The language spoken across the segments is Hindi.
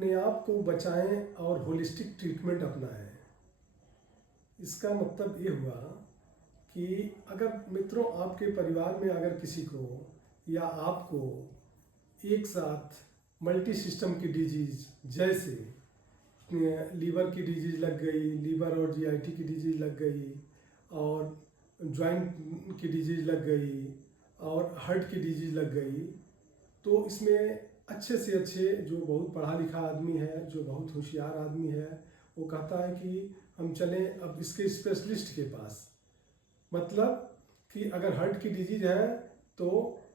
अपने आप को बचाएं और होलिस्टिक ट्रीटमेंट अपनाएं। इसका मतलब ये हुआ कि अगर मित्रों आपके परिवार में अगर किसी को या आपको एक साथ मल्टी सिस्टम की डिजीज़ जैसे लीवर की डिजीज़ लग गई, लीवर और जीआईटी की डिजीज़ लग गई, और जॉइंट की डिजीज़ लग गई, और हार्ट की डिजीज़ लग गई, तो इसमें अच्छे से अच्छे जो बहुत पढ़ा लिखा आदमी है, जो बहुत होशियार आदमी है, वो कहता है कि हम चलें अब इसके स्पेशलिस्ट के पास। मतलब कि अगर हार्ट की डिजीज़ है तो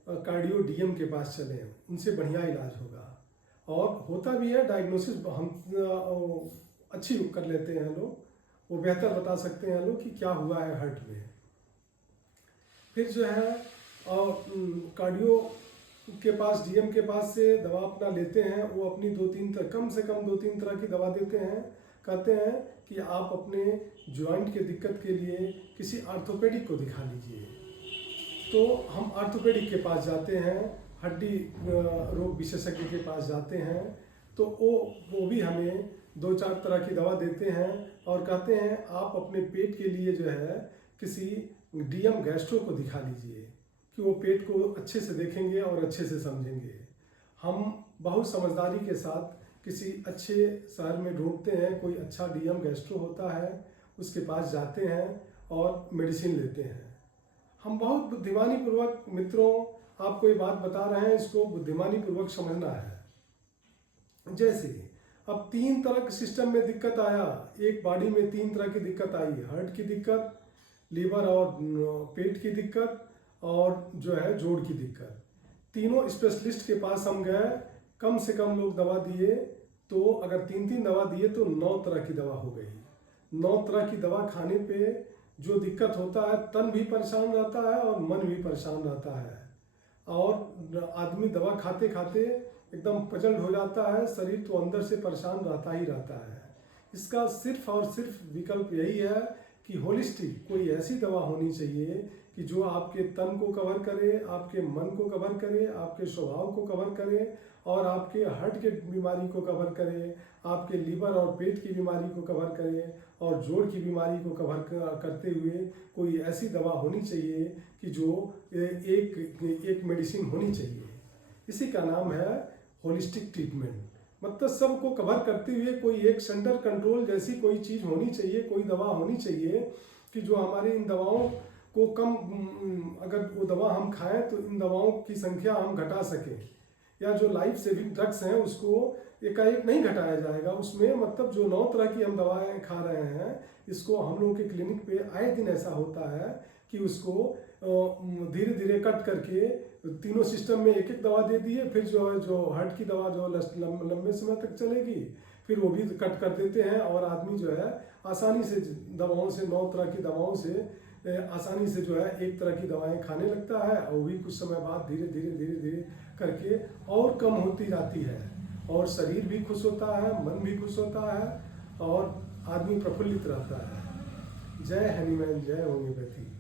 कार्डियो डीएम के पास चलें, उनसे बढ़िया इलाज होगा। और होता भी है, डायग्नोसिस हम अच्छी कर लेते हैं लोग, वो बेहतर बता सकते हैं लोग कि क्या हुआ है हार्ट में। फिर जो है और कार्डियो के पास, डीएम के पास से दवा अपना लेते हैं, वो अपनी कम से कम 2-3 तरह की दवा देते हैं। कहते हैं कि आप अपने जॉइंट के दिक्कत के लिए किसी ऑर्थोपेडिक को दिखा लीजिए। तो हम ऑर्थोपेडिक के पास जाते हैं, हड्डी रोग विशेषज्ञ के पास जाते हैं, तो वो भी हमें 2-4 तरह की दवा देते हैं और कहते हैं आप अपने पेट के लिए जो है किसी डीएम गैस्ट्रो को दिखा लीजिए कि वो पेट को अच्छे से देखेंगे और अच्छे से समझेंगे। हम बहुत समझदारी के साथ किसी अच्छे शहर में ढूंढते हैं, कोई अच्छा डीएम गैस्ट्रो होता है, उसके पास जाते हैं और मेडिसिन लेते हैं। हम बहुत बुद्धिमानी पूर्वक, मित्रों आपको ये बात बता रहे हैं, इसको बुद्धिमानी पूर्वक समझना है। जैसे अब 3 तरह के सिस्टम में दिक्कत आया, एक बॉडी में 3 तरह की दिक्कत आई, हार्ट की दिक्कत, लीवर और पेट की दिक्कत, और जो है जोड़ की दिक्कत। तीनों स्पेशलिस्ट के पास हम गए, कम से कम लोग दवा दिए, तो अगर 3-3 दवा दिए तो 9 तरह की दवा हो गई। 9 तरह की दवा खाने पे जो दिक्कत होता है, तन भी परेशान रहता है और मन भी परेशान रहता है, और आदमी दवा खाते खाते एकदम पजल्ड हो जाता है, शरीर तो अंदर से परेशान रहता ही रहता है। इसका सिर्फ और सिर्फ विकल्प यही है कि होलिस्टिक कोई ऐसी दवा होनी चाहिए कि जो आपके तन को कवर करे, आपके मन को कवर करे, आपके स्वभाव को कवर करे, और आपके हार्ट के बीमारी को कवर करे, आपके लीवर और पेट की बीमारी को कवर करे, और जोड़ की बीमारी को कवर करते हुए कोई ऐसी दवा होनी चाहिए कि जो एक मेडिसिन होनी चाहिए। इसी का नाम है होलिस्टिक ट्रीटमेंट। मतलब सबको कवर करते हुए कोई एक सेंटर कंट्रोल जैसी कोई चीज़ होनी चाहिए, कोई दवा होनी चाहिए कि जो हमारे इन दवाओं को कम, अगर वो दवा हम खाएं तो इन दवाओं की संख्या हम घटा सकें, या जो लाइफ सेविंग ड्रग्स हैं उसको एकाएक नहीं घटाया जाएगा। उसमें मतलब जो 9 तरह की हम दवाएं खा रहे हैं, इसको हम लोगों के क्लिनिक पे आए दिन ऐसा होता है कि उसको धीरे धीरे कट करके तीनों सिस्टम में एक एक दवा दे दिए, फिर जो हार्ट की दवा जो लंबे समय तक चलेगी, फिर वो भी कट कर देते हैं, और आदमी जो है आसानी से दवाओं से, 9 तरह की दवाओं से आसानी से जो है एक तरह की दवाएं खाने लगता है, और भी कुछ समय बाद धीरे धीरे करके और कम होती जाती है, और शरीर भी खुश होता है, मन भी खुश होता है, और आदमी प्रफुल्लित रहता है। जय हनुमान, जय होम्योपैथी।